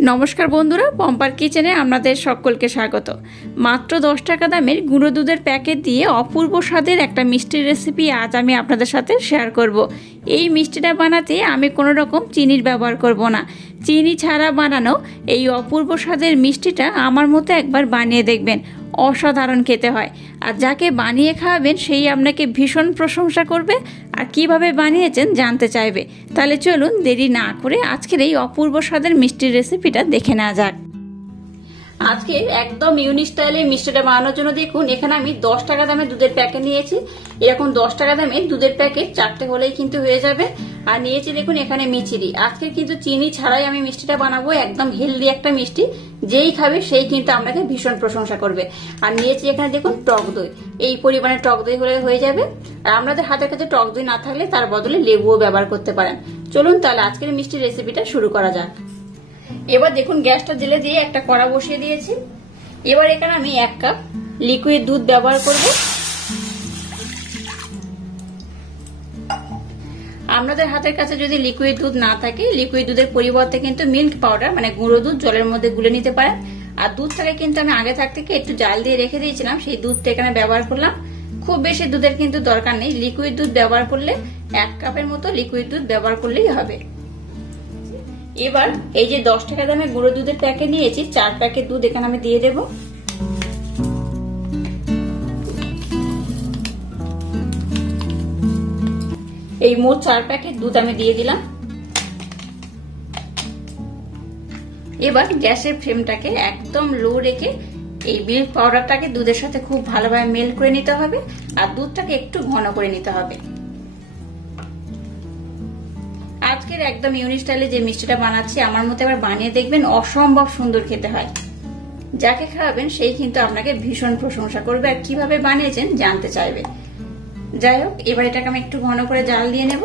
নমস্কার বন্ধুরা, পম্পার কিচেনে আপনাদের সকলকে স্বাগত। মাত্র 10 টাকা দামের গুঁড়ো দুধের প্যাকেট দিয়ে অপূর্ব স্বাদের একটা মিষ্টির রেসিপি আজ আমি আপনাদের সাথে শেয়ার করব। এই মিষ্টিটা বানাতে আমি কোনো রকম চিনির ব্যবহার করব না। চিনি ছাড়া বানানো এই অপূর্ব স্বাদের মিষ্টিটা আমার মতো একবার বানিয়ে দেখবেন, অসাধারণ খেতে হয়। আর যাকে বানিয়ে খাওয়াবেন সেই আপনাকে ভীষণ প্রশংসা করবে আর কিভাবে বানিয়েছেন জানতে চাইবে। তাহলে চলুন দেরি না করে আজকের এই অপূর্ব স্বাদের মিষ্টির রেসিপিটা দেখে নেওয়া যাক। আজকে একদম ইউনিক স্টাইলে মিষ্টিটা বানানোর জন্য দেখুন এখানে আমি 10 টাকা দামের দুধের প্যাকেট নিয়েছি। এরকম 10 টাকা দামের দুধের প্যাকেট 4টে হলেই কিন্তু হয়ে যাবে। আর নিয়েছি দেখুন এখানে মিচিরি। আজকে কিন্তু চিনি ছাড়াই আমি মিষ্টিটা বানাবো, একদম হেলদি একটা মিষ্টি, যেই খাবে সেই কিন্তু আপনাকে ভীষণ প্রশংসা করবে। আর নিয়েছি এখানে দেখুন টক দই, এই পরিমাণে টক দই হলে হয়ে যাবে। আর আপনাদের হাতের কাছে টক দই না থাকলে তার বদলে লেবুও ব্যবহার করতে পারেন। চলুন তাহলে আজকের মিষ্টির রেসিপিটা শুরু করা যাক। এবার দেখুন গ্যাসটা জেলে দিয়ে একটা কড়া বসিয়ে দিয়েছি। এবার এখানে আমি 1 কাপ লিকুইড দুধ ব্যবহার করব। আপনাদের হাতের কাছে যদি লিকুইড দুধ না থাকে, লিকুইড দুধের পরিবর্তে কিন্তু মিল্ক পাউডার মানে গুঁড়ো দুধ জলের মধ্যে গুলে নিতে পারেন। আর দুধটাকে কিন্তু আমি আগে থাক থেকে একটু জাল দিয়ে রেখে দিয়েছিলাম, সেই দুধটা এখানে ব্যবহার করলাম। খুব বেশি দুধের কিন্তু দরকার নেই, লিকুইড দুধ ব্যবহার করলে 1 কাপের মতো লিকুইড দুধ ব্যবহার করলেই হবে। এবার এই যে 10 টাকা দামের গুঁড়ো দুধের প্যাকেট নিয়েছি, 4 প্যাকেট দুধ এখানে আমি দিয়ে দেব। এই মোট 4 প্যাকেট দুধ আমি দিয়ে দিলাম। এবার গ্যাসের ফ্লেমটাকে একদম লো রেখে এই মিল্ক পাউডারটাকে দুধের সাথে খুব ভালোভাবে মেল্ট করে নিতে হবে আর দুধটাকে একটু ঘন করে নিতে হবে। আজকের একদম ইউনিক স্টাইলে যে মিষ্টিটা বানাচ্ছি আমার মতো এবার বানিয়ে দেখবেন, অসম্ভব সুন্দর খেতে হয়। যাকে খাওয়াবেন সেই কিন্তু আপনাকে ভীষণ প্রশংসা করবে আর কিভাবে বানিয়েছেন জানতে চাইবে। যাই হোক, এবার এটাকে আমি একটু ঘন করে জাল দিয়ে নেব।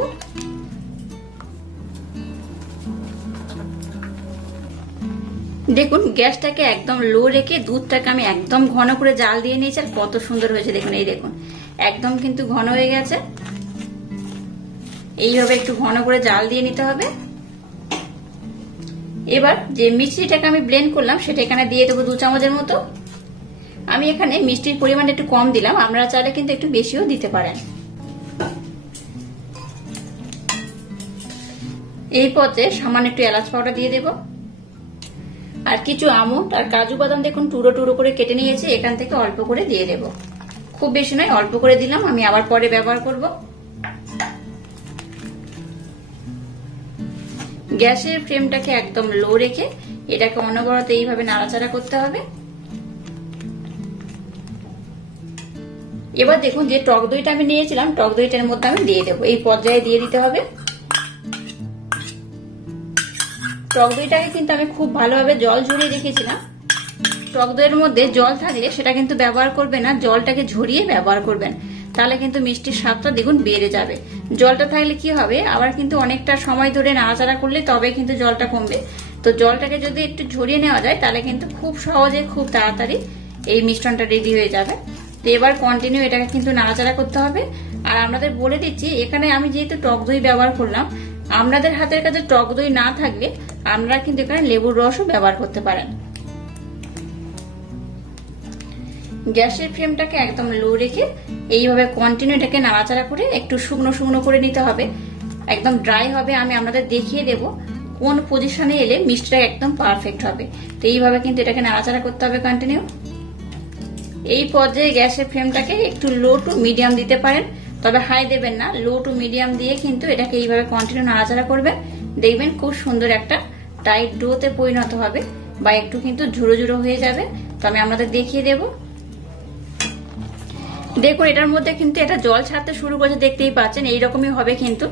দেখুন গ্যাসটাকে একদম লো রেখে দুধটাকে আমি একদম ঘন করে জাল দিয়ে নিয়েছি আর কত সুন্দর হয়েছে দেখুন। এই দেখুন একদম কিন্তু ঘন হয়ে গেছে। এইভাবে একটু ঘন করে জাল দিয়ে নিতে হবে। এবার যে মিষ্টিটাকে আমি ব্লেন্ড করলাম সেটা এখানে দিয়ে দেবো 2 চামচের মতো। আমি এখানে মিষ্টির পরিমাণটা একটু কম দিলাম, আপনারা চাইলে কিন্তু একটু বেশিও দিতে পারেন। এই পথে সামান্য একটু এলাচ পাউডার দিয়ে দেব আর কিছু আমন্ড আর কাজু বাদাম দেখুন টুকরো টুকরো করে কেটে নিয়েছি, এখান থেকে অল্প করে দিয়ে দেব। খুব বেশি নয়, অল্প করে দিলাম, আমি আবার পরে ব্যবহার করব। গ্যাসের ফ্লেমটাকে একদম লো রেখে এটাকে অনবরত এইভাবে নাড়াচাড়া করতে হবে। এবার দেখুন যে টক দইটা আমি নিয়েছিলাম, টক দইটার মধ্যে আমি দিয়ে দেবো। এই পর্যায়ে দিয়ে দিতে হবে। টক দইটাকে কিন্তু আমি খুব ভালোভাবে জল ঝরিয়ে রেখেছিলাম। টক দইয়ের মধ্যে জল থাকলে সেটা কিন্তু ব্যবহার করবেন না, জলটাকে ঝরিয়ে ব্যবহার করবেন, তাহলে কিন্তু মিষ্টির স্বাদটা দ্বিগুণ বেড়ে যাবে। জলটা থাকলে কি হবে, আবার কিন্তু অনেকটা সময় ধরে নাড়াচাড়া করলে তবে কিন্তু জলটা কমবে। তো জলটাকে যদি একটু ঝরিয়ে নেওয়া যায় তাহলে কিন্তু খুব সহজে খুব তাড়াতাড়ি এই মিশ্রণটা রেডি হয়ে যাবে। তো এবার কন্টিনিউ এটাকে কিন্তু নাড়াচাড়া করতে হবে। আর আপনাদের বলে দিচ্ছি এখানে আমি যেহেতু টক দই ব্যবহার করলাম, আপনাদের হাতের কাছে টক দই না থাকলে আপনারা কিন্তু এখানে লেবুর রসও ব্যবহার করতে পারেন। গ্যাসের ফ্লেমটাকে একদম লো রেখে এইভাবে কন্টিনিউ এটাকে নাড়াচাড়া করে একটু শুকনো শুকনো করে নিতে হবে। একদম ড্রাই হবে, আমি আপনাদের দেখিয়ে দেব কোন পজিশনে এলে মিষ্টিটা একদম পারফেক্ট হবে। তো এইভাবে কিন্তু এটাকে নাড়াচাড়া করতে হবে কন্টিনিউ। এই পর্যায়ে গ্যাসের ফ্লেমটাকে একটু লো টু মিডিয়াম দিতে পারেন, তবে হাই দেবেন না, লো টু মিডিয়াম দিয়ে কিন্তু এটাকে এইভাবে কন্টিনিউ নাড়াচাড়া করবেন। দেখবেন খুব সুন্দর একটা টাইট ডোতে পরিণত হবে বা একটু কিন্তু ঝুড়ো ঝুড়ো হয়ে যাবে। তো আমি আপনাদের দেখিয়ে দেব। দেখুন এটার মধ্যে কিন্তু এটা জল ছাড়তে শুরু করেছে, দেখতেই পাচ্ছেন এইরকমই হবে কিন্তু।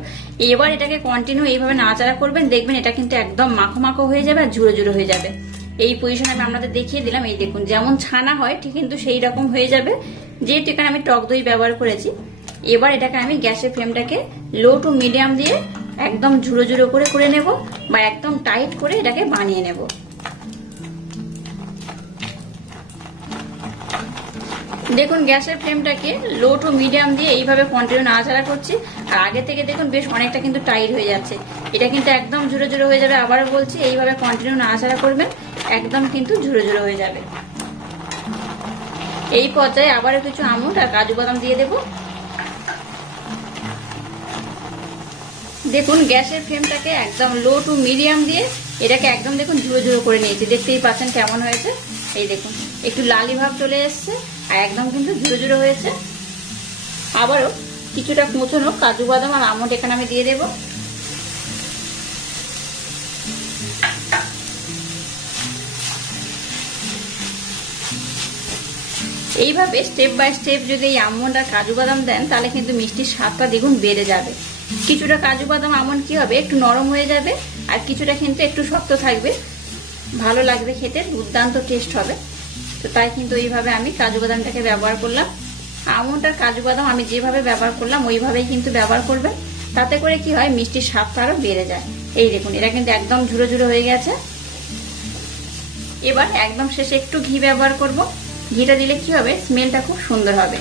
এবার এটাকে কন্টিনিউ এইভাবে নাড়াচাড়া করবেন, দেখবেন এটা কিন্তু একদম মাখো মাখো হয়ে যাবে আর ঝুড়ো ঝুড়ো হয়ে যাবে। এই পজিশনে আমি আপনাদের দেখিয়ে দিলাম। এই দেখুন যেমন ছানা হয় ঠিক কিন্তু সেই রকম হয়ে যাবে, যেহেতু এখানে আমি টক দই ব্যবহার করেছি। এবার এটাকে আমি গ্যাসের ফ্লেমটাকে লো টু মিডিয়াম দিয়ে একদম ঝুড়ো ঝুড়ো করে করে নেব বা একদম টাইট করে এটাকে বানিয়ে নেব। দেখুন গ্যাসের ফ্লেমটাকে লো টু মিডিয়াম দিয়ে এইভাবে কন্টিনিউ নাড়াচাড়া করছি। আর আগে থেকে দেখুন বেশ অনেকটা কিন্তু টাইট হয়ে যাচ্ছে, এটা কিন্তু একদম ঝুরো ঝুরো হয়ে যাবে। আবারও বলছি, এইভাবে কন্টিনিউ নাড়াচাড়া করবেন, একদম কিন্তু ঝুরো ঝুরো হয়ে যাবে। এই পর্যায়ে আবারও কিছু আমন্ড আর কাজু বাদাম দিয়ে দেব। দেখুন গ্যাসের ফ্লেমটাকে একদম লো টু মিডিয়াম দিয়ে এটাকে একদম দেখুন ঝুরো ঝুরো করে নিয়েছি। দেখতেই পাচ্ছেন কেমন হয়েছে। এই দেখুন একটু লালি ভাব চলে এসছে আর একদম কিন্তু ঝুরো ঝুরো হয়েছে। আবারও কিছুটা কুচনো কাজু বাদাম আর আমন্ড এখানে আমি দিয়ে দেব। এইভাবে স্টেপ বাই স্টেপ যদি এই আমন্ড আর কাজু বাদাম দেন তাহলে কিন্তু মিষ্টির স্বাদটা দ্বিগুণ বেড়ে যাবে। কিছুটা কাজু বাদাম আমন্ড কি হবে, একটু নরম হয়ে যাবে আর কিছুটা কিন্তু একটু শক্ত থাকবে, ভালো লাগবে খেতে, দুর্দান্ত টেস্ট হবে। তো তাই কিন্তু এইভাবে আমি কাজু বাদামটাকে ব্যবহার করলাম। আমন্ড আর কাজু বাদাম আমি যেভাবে ব্যবহার করলাম ওইভাবেই কিন্তু ব্যবহার করবেন, তাতে করে কি হয় মিষ্টির স্বাদটা আরো বেড়ে যায়। এই দেখুন এটা কিন্তু একদম ঝুরো ঝুরো হয়ে গেছে। এবার একদম শেষে একটু ঘি ব্যবহার করব। ঘিটা দিলে কি হবে, স্মেলটা খুব সুন্দর হবে।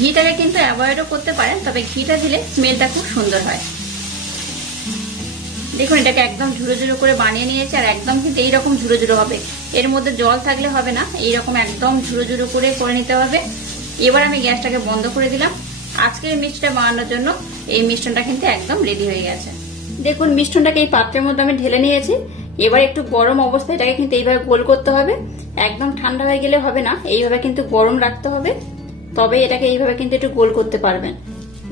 ঘিটাকে কিন্তু অ্যাভয়েডও করতে পারেন, তবে ঘিটা দিলে স্মেলটা খুব সুন্দর হয়। দেখুন এটাকে একদম ঝুরো ঝুরো করে বানিয়ে নিয়েছে আর একদম কিন্তু এইরকম ঝুরো ঝুরো হবে, এর মধ্যে জল থাকলে হবে না, এইরকম একদম ঝুরো ঝুরো করে নিতে হবে। এবার আমি গ্যাসটাকে বন্ধ করে দিলাম। আজকের মিষ্টিটা বানানোর জন্য এই মিশ্রণটা কিন্তু একদম রেডি হয়ে গেছে। দেখুন মিশ্রণটাকে এই পাত্রের মধ্যে আমি ঢেলে নিয়েছি। এবার একটু গরম অবস্থায় এটাকে কিন্তু এইভাবে গোল করতে হবে, একদম ঠান্ডা হয়ে গেলে হবে না, এইভাবে কিন্তু গরম রাখতে হবে, তবে এটাকে এইভাবে কিন্তু একটু গোল করতে পারবেন।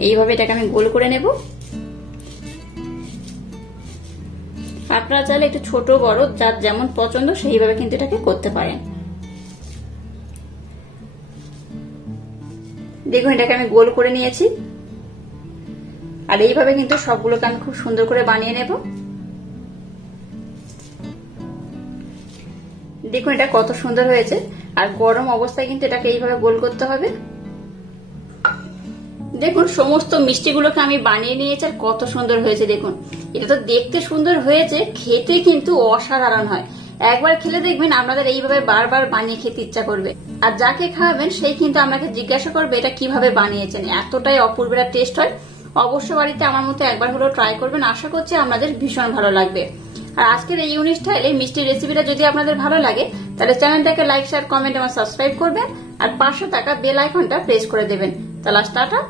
এইভাবে এটাকে আমি গোল করে নেব। আপনারা চাইলে একটু ছোট বড় যার যেমন পছন্দ সেইভাবে কিন্তু এটাকে করতে পারেন। দেখুন এটাকে আমি গোল করে নিয়েছি আর এইভাবে কিন্তু সবগুলোকে আমি খুব সুন্দর করে বানিয়ে নেব। দেখুন এটা কত সুন্দর হয়েছে আর গরম অবস্থায় কিন্তু এটাকে এইভাবে গোল করতে হবে। দেখুন সমস্ত মিষ্টিগুলোকে আমি বানিয়ে নিয়েছি আর কত সুন্দর হয়েছে। দেখুন এটা তো দেখতে সুন্দর হয়েছে, খেতে কিন্তু অসাধারণ হয়। একবার খেলে দেখবেন আপনাদের এইভাবে বারবার বানিয়ে খেতে ইচ্ছা করবে। আর যাকে খাওয়াবেন সেই কিন্তু আপনাকে জিজ্ঞাসা করবে এটা কিভাবে বানিয়েছেন, এতটাই অপূর্ব টেস্ট হয়। অবশ্য বাড়িতে আমার মতো একবার হলেও ট্রাই করবেন, আশা করছি আপনাদের ভীষণ ভালো লাগবে। আর আজকের এই ইউনিক স্টাইলে মিষ্টি রেসিপিটা যদি আপনাদের ভালো লাগে তাহলে চ্যানেলটাকে লাইক শেয়ার কমেন্ট এবং সাবস্ক্রাইব করবেন আর পাশে থাকা বেল আইকনটা প্রেস করে দেবেন। তাহলে টাটা,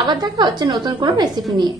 আবার দেখা হচ্ছে নতুন কোনো রেসিপি নিয়ে।